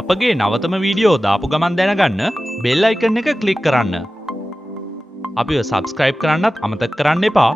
අපගේ නවතම වීඩියෝ දාපු ගමන් දැනගන්න බෙල් අයිකන් එක ක්ලික් කරන්න. අපිව සබ්ස්ක්‍රයිබ් කරන්නත් අමතක කරන්න එපා.